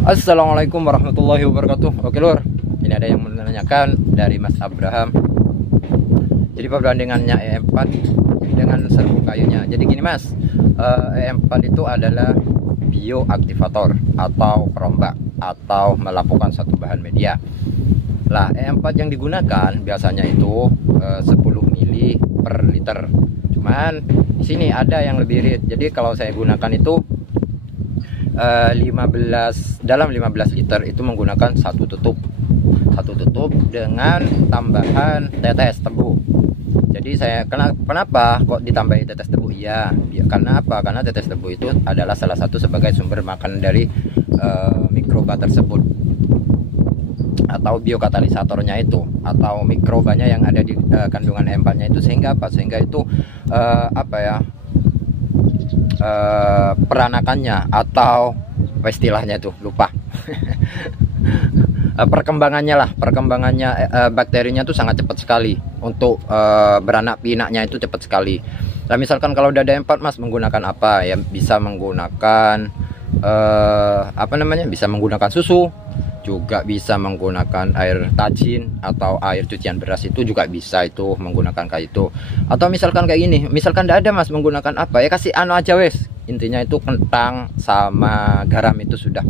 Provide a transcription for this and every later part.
Assalamualaikum warahmatullahi wabarakatuh. Oke lur, ini ada yang menanyakan dari Mas Abraham. Jadi perbandingannya E4 dengan serbuk kayunya. Jadi gini Mas, E4 itu adalah bioaktivator atau perombak atau melakukan satu bahan media. Lah E4 yang digunakan biasanya itu 10 mili per liter. Cuman di sini ada yang lebih irit. Jadi kalau saya gunakan itu 15 liter itu menggunakan satu tutup dengan tambahan tetes tebu. Jadi saya kenapa kok ditambahi tetes tebu? Iya, karena apa? Karena tetes tebu itu adalah salah satu sebagai sumber makanan dari mikroba tersebut atau biokatalisatornya itu, atau mikrobanya yang ada di kandungan E4-nya itu, sehingga apa? Sehingga itu peranakannya atau istilahnya itu lupa perkembangannya bakterinya itu sangat cepat sekali untuk beranak pinaknya itu cepat sekali. Nah misalkan kalau udah ada E4 Mas menggunakan apa ya, bisa menggunakan bisa menggunakan susu, juga bisa menggunakan air tajin atau air cucian beras, itu juga bisa itu menggunakan kayak itu. Atau misalkan kayak gini, misalkan tidak ada Mas menggunakan apa ya, kasih anu aja wes, intinya itu kentang sama garam itu sudah,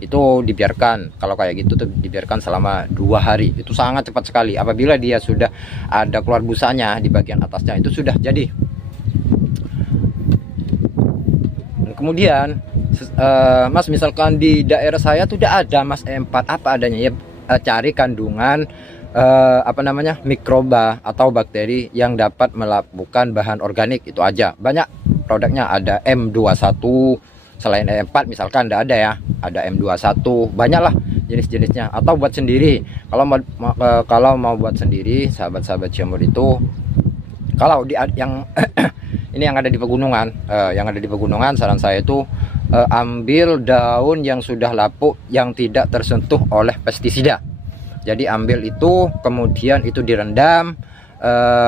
itu dibiarkan. Kalau kayak gitu tuh dibiarkan selama 2 hari, itu sangat cepat sekali. Apabila dia sudah ada keluar busanya di bagian atasnya, itu sudah jadi. Kemudian Mas misalkan di daerah saya tuh tidak ada Mas E4 apa adanya ya, cari kandungan mikroba atau bakteri yang dapat melakukan bahan organik, itu aja. Banyak produknya, ada M21 selain E4 misalkan tidak ada ya, ada M21, banyaklah jenis-jenisnya. Atau buat sendiri, kalau mau buat sendiri sahabat-sahabat jamur itu, kalau di yang ini yang ada di pegunungan, saran saya itu ambil daun yang sudah lapuk yang tidak tersentuh oleh pestisida. Jadi ambil itu, kemudian itu direndam,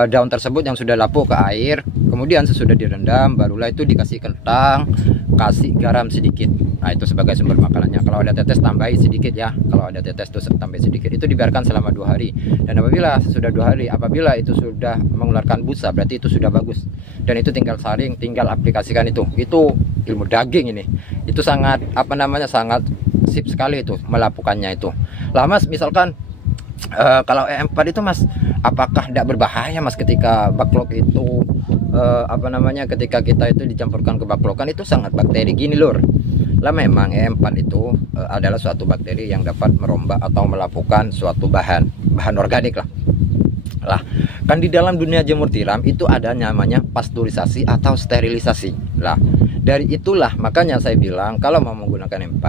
daun tersebut yang sudah lapuk ke air, kemudian sesudah direndam barulah itu dikasih kentang, kasih garam sedikit. Nah itu sebagai sumber makanannya. Kalau ada tetes tambahi sedikit ya, kalau ada tetes tuh tambah sedikit. Itu dibiarkan selama 2 hari, dan apabila sudah 2 hari, apabila itu sudah mengeluarkan busa, berarti itu sudah bagus. Dan itu tinggal saring, tinggal aplikasikan itu ilmu daging ini. Itu sangat sangat sip sekali itu melakukannya itu. Lah Mas misalkan kalau E4 itu Mas, apakah tidak berbahaya Mas ketika backlog itu ketika kita itu dicampurkan ke backlogan, itu sangat bakteri gini lur. Lah memang E4 itu adalah suatu bakteri yang dapat merombak atau melakukan suatu bahan organik lah. Kan di dalam dunia jamur tiram itu ada namanya pasteurisasi atau sterilisasi. Lah dari itulah makanya saya bilang kalau mau menggunakan E4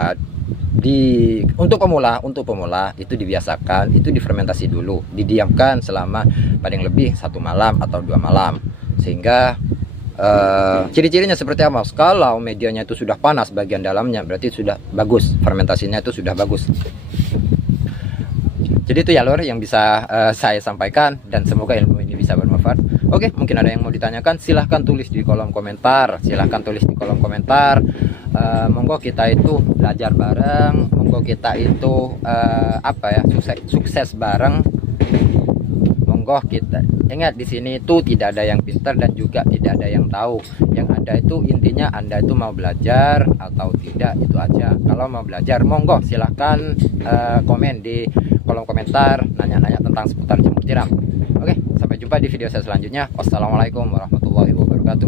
untuk pemula itu dibiasakan, itu difermentasi dulu, didiamkan selama paling lebih 1 malam atau 2 malam, sehingga ciri-cirinya seperti apa? Kalau medianya itu sudah panas bagian dalamnya, berarti sudah bagus, fermentasinya itu sudah bagus. Jadi itu ya lor yang bisa saya sampaikan, dan semoga ilmu ini bisa bermanfaat. Oke, mungkin ada yang mau ditanyakan, silahkan tulis di kolom komentar. Monggo kita itu belajar bareng, monggo kita itu sukses bareng. Monggo kita ingat, di sini itu tidak ada yang pintar dan juga tidak ada yang tahu. Yang ada itu intinya Anda itu mau belajar atau tidak, itu aja. Kalau mau belajar monggo silahkan komen di kolom komentar, nanya-nanya tentang seputar jamur tiram. Oke, sampai jumpa di video saya selanjutnya. Wassalamualaikum warahmatullahi wabarakatuh.